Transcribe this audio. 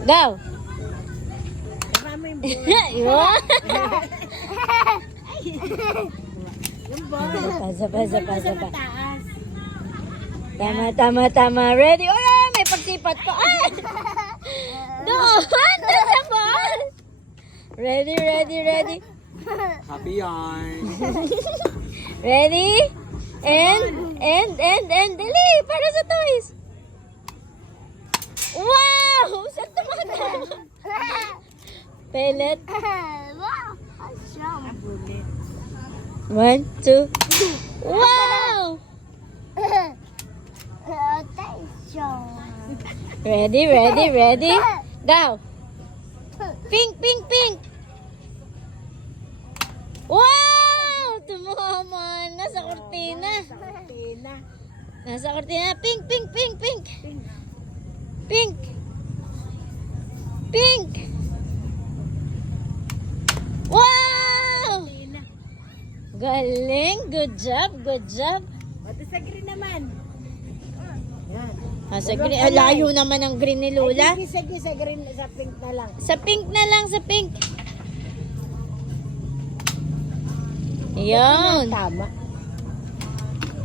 Go! Kasama yung ball. Yung ball. Sapa. Taas. Tama. Ready? Ay, may pagsipat ko. Ay! Doon sa ball! Ready? Happy yarn. Ready? And. Dali, para sa toys. Wow! Saan tumata? Pellet. Bullet. 1, 2. Wow! Ready? Go! Pink! Wow! Tumama! Nasa kortina. Pink! Wow! Galing! Good job! Pati sa green naman. Yan. Sa green, layo naman ang green ni Lola. Sige, sa green, sa pink na lang. Sa pink. Yan. Tama.